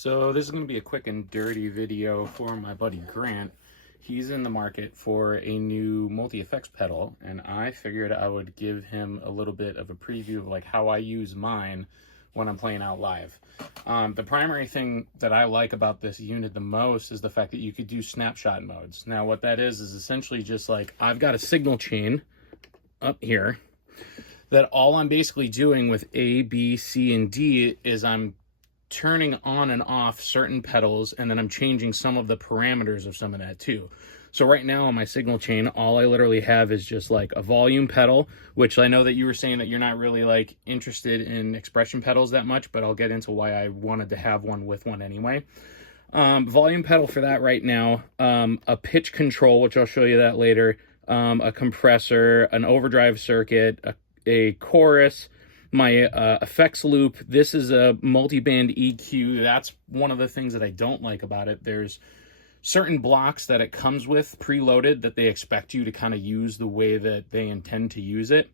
So this is going to be a quick and dirty video for my buddy Grant. He's in the market for a new multi-effects pedal, and I figured I would give him a little bit of a preview of like how I use mine when I'm playing out live. The primary thing that I like about this unit the most is the fact that you could do snapshot modes. Now what that is essentially just like I've got a signal chain up here that all I'm basically doing with A, B, C, and D is I'm turning on and off certain pedals, and then I'm changing some of the parameters of some of that too. So right now on my signal chain, all I literally have is just like a volume pedal, which I know that you were saying that you're not really like interested in expression pedals that much, but I'll get into why I wanted to have one with one anyway. Volume pedal for that right now, a pitch control, which I'll show you that later, a compressor, an overdrive circuit, a chorus, my effects loop. This is a multi-band EQ. That's one of the things that I don't like about it. There's certain blocks that it comes with preloaded that they expect you to kind of use the way that they intend to use it.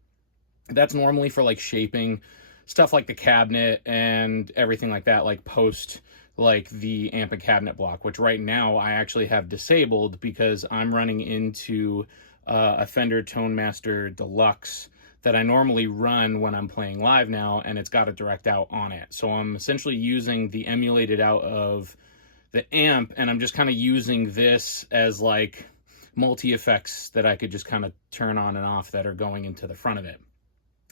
That's normally for like shaping stuff like the cabinet and everything like that, like post like the amp and cabinet block, which right now I actually have disabled because I'm running into a Fender Tone Master Deluxe that I normally run when I'm playing live now, and it's got a direct out on it. So I'm essentially using the emulated out of the amp, and I'm just kind of using this as like multi-effects that I could just kind of turn on and off that are going into the front of it.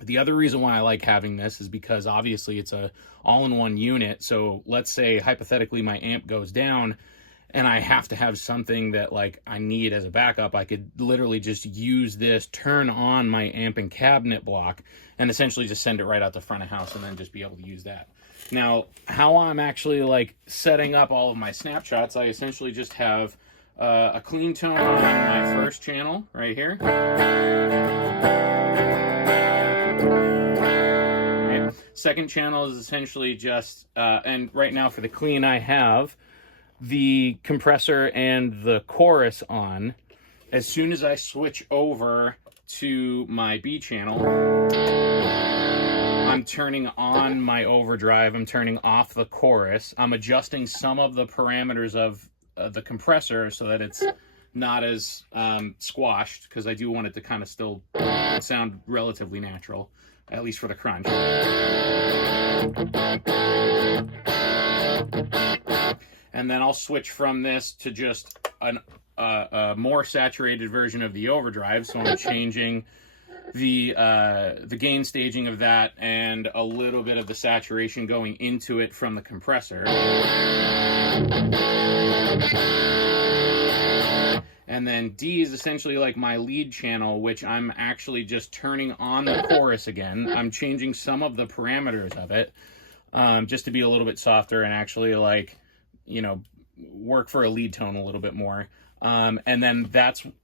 The other reason why I like having this is because obviously it's a all-in-one unit. So let's say hypothetically my amp goes down and I have to have something that like I need as a backup. I could literally just use this, turn on my amp and cabinet block, and essentially just send it right out the front of house and then just be able to use that. Now, how I'm actually like setting up all of my snapshots, I essentially just have a clean tone on my first channel right here. Okay. Second channel is essentially just, and right now for the clean I have the compressor and the chorus on. As soon as I switch over to my B channel, I'm turning on my overdrive, I'm turning off the chorus, I'm adjusting some of the parameters of the compressor so that it's not as squashed, because I do want it to kind of still sound relatively natural, at least for the crunch. And then I'll switch from this to just a more saturated version of the overdrive. So I'm changing the gain staging of that and a little bit of the saturation going into it from the compressor. And then D is essentially like my lead channel, which I'm actually just turning on the chorus again. I'm changing some of the parameters of it just to be a little bit softer and actually like, you know, work for a lead tone a little bit more. And then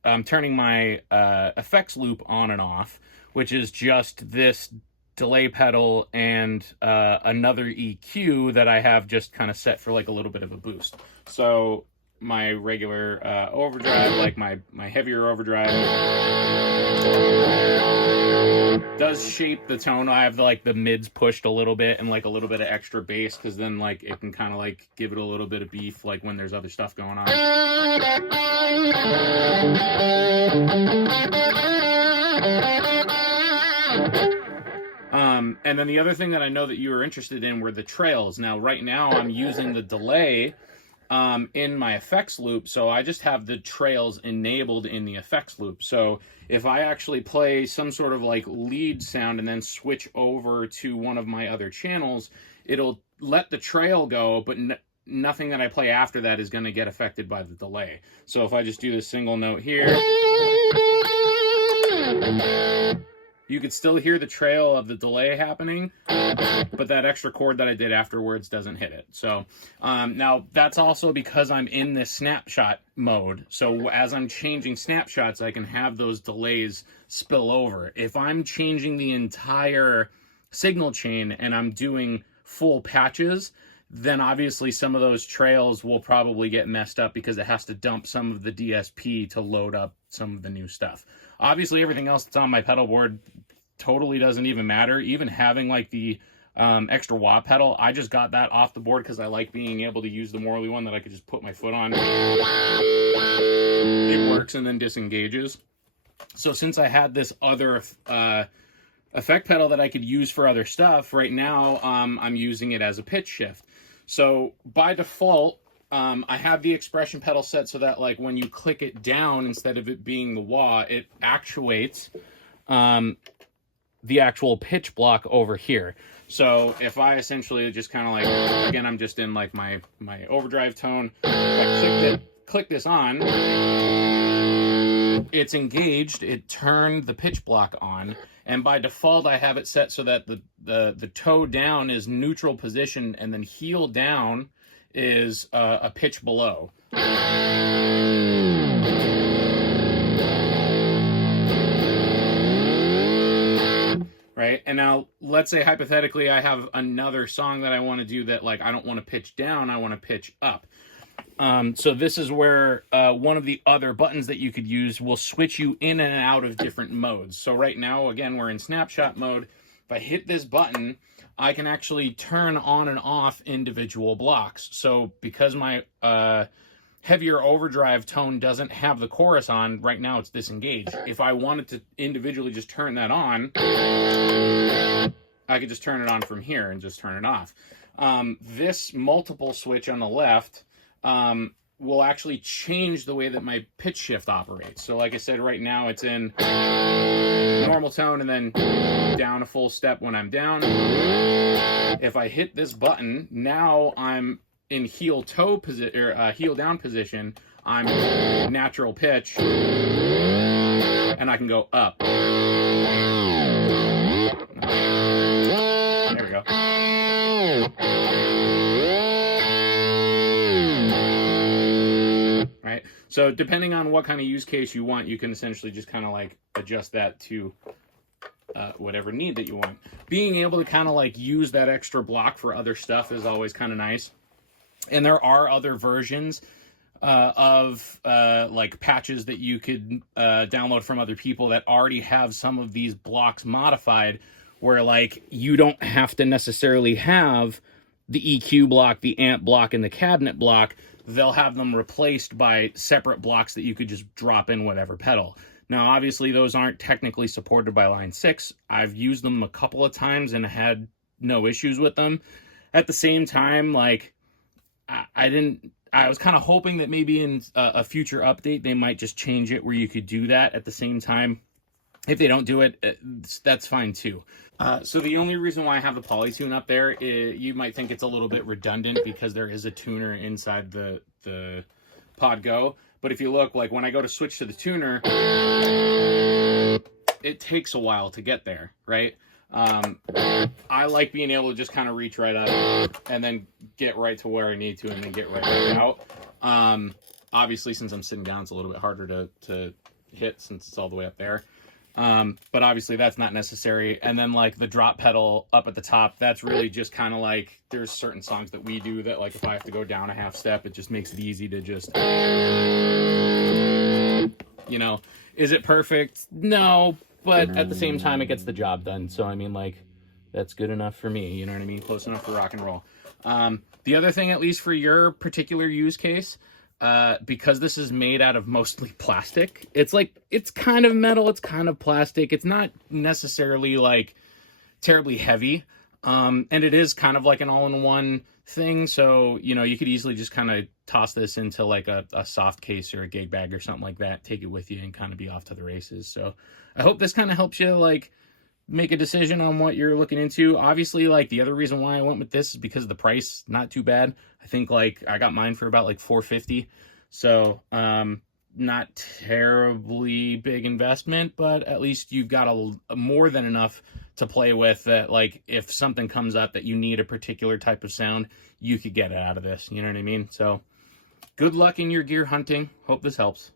I'm turning my effects loop on and off, which is just this delay pedal and another EQ that I have just kind of set for like a little bit of a boost. So my regular overdrive, like my heavier overdrive, does shape the tone. I have like the mids pushed a little bit and like a little bit of extra bass, because then like it can kind of like give it a little bit of beef like when there's other stuff going on. And then the other thing that I know that you were interested in were the trails. Now right now I'm using the delay in my effects loop, so I just have the trails enabled in the effects loop. So if I actually play some sort of like lead sound and then switch over to one of my other channels, it'll let the trail go, but nothing that I play after that is going to get affected by the delay. So if I just do the single note here, you could still hear the trail of the delay happening, but that extra chord that I did afterwards doesn't hit it. So now that's also because I'm in this snapshot mode. So as I'm changing snapshots, I can have those delays spill over. If I'm changing the entire signal chain and I'm doing full patches, then obviously some of those trails will probably get messed up because it has to dump some of the DSP to load up some of the new stuff. Obviously everything else that's on my pedal board totally doesn't even matter. Even having like the extra wah pedal. I just got that off the board because I like being able to use the Morley one that I could just put my foot on. It works and then disengages. So since I had this other effect pedal that I could use for other stuff, right now I'm using it as a pitch shift. So by default, I have the expression pedal set so that like when you click it down, instead of it being the wah, it actuates the actual pitch block over here. So if I essentially just kind of like, again, I'm just in like my overdrive tone, if I click this on, it's engaged, it turned the pitch block on, and by default I have it set so that the toe down is neutral position and then heel down is a pitch below. Right? And now let's say hypothetically I have another song that I want to do that like I don't want to pitch down, I want to pitch up. So this is where one of the other buttons that you could use will switch you in and out of different modes. So right now, again, we're in snapshot mode. If I hit this button, I can actually turn on and off individual blocks. So because my heavier overdrive tone doesn't have the chorus on, right now it's disengaged. If I wanted to individually just turn that on, I could just turn it on from here and just turn it off. This multiple switch on the left will actually change the way that my pitch shift operates. So like I said, right now it's in normal tone and then down a full step when I'm down. If I hit this button, now I'm in heel down position. I'm natural pitch, and I can go up. There we go. Right? So depending on what kind of use case you want, you can essentially just kind of like adjust that to whatever need that you want. Being able to kind of like use that extra block for other stuff is always kind of nice. And there are other versions of like patches that you could download from other people that already have some of these blocks modified, where like you don't have to necessarily have the EQ block, the amp block, and the cabinet block. They'll have them replaced by separate blocks that you could just drop in whatever pedal. Now, obviously, those aren't technically supported by Line 6. I've used them a couple of times and had no issues with them. At the same time, like, I was kind of hoping that maybe in a future update, they might just change it where you could do that at the same time. If they don't do it, that's fine too. So the only reason why I have the Polytune up there is you might think it's a little bit redundant because there is a tuner inside the Pod Go. But if you look, like when I go to switch to the tuner, it takes a while to get there, right? I like being able to just kind of reach right up and then get right to where I need to and then get right back out. Obviously, since I'm sitting down, it's a little bit harder to hit since it's all the way up there. But obviously that's not necessary. And then like the drop pedal up at the top, that's really just kind of like, there's certain songs that we do that like if I have to go down a half step, it just makes it easy to just, you know, is it perfect? No, but at the same time, it gets the job done. So, I mean, like, that's good enough for me, you know what I mean? Close enough for rock and roll. The other thing, at least for your particular use case, because this is made out of mostly plastic, it's like, it's kind of metal, it's kind of plastic. It's not necessarily like terribly heavy. And it is kind of like an all-in-one thing. So, you know, you could easily just kind of toss this into like a soft case or a gig bag or something like that, take it with you and kind of be off to the races. So I hope this kind of helps you like make a decision on what you're looking into. Obviously, like the other reason why I went with this is because of the price, not too bad. I think like I got mine for about like $450. So, not terribly big investment, but at least you've got a more than enough to play with that, like if something comes up that you need a particular type of sound, you could get it out of this, you know what I mean? So good luck in your gear hunting. Hope this helps.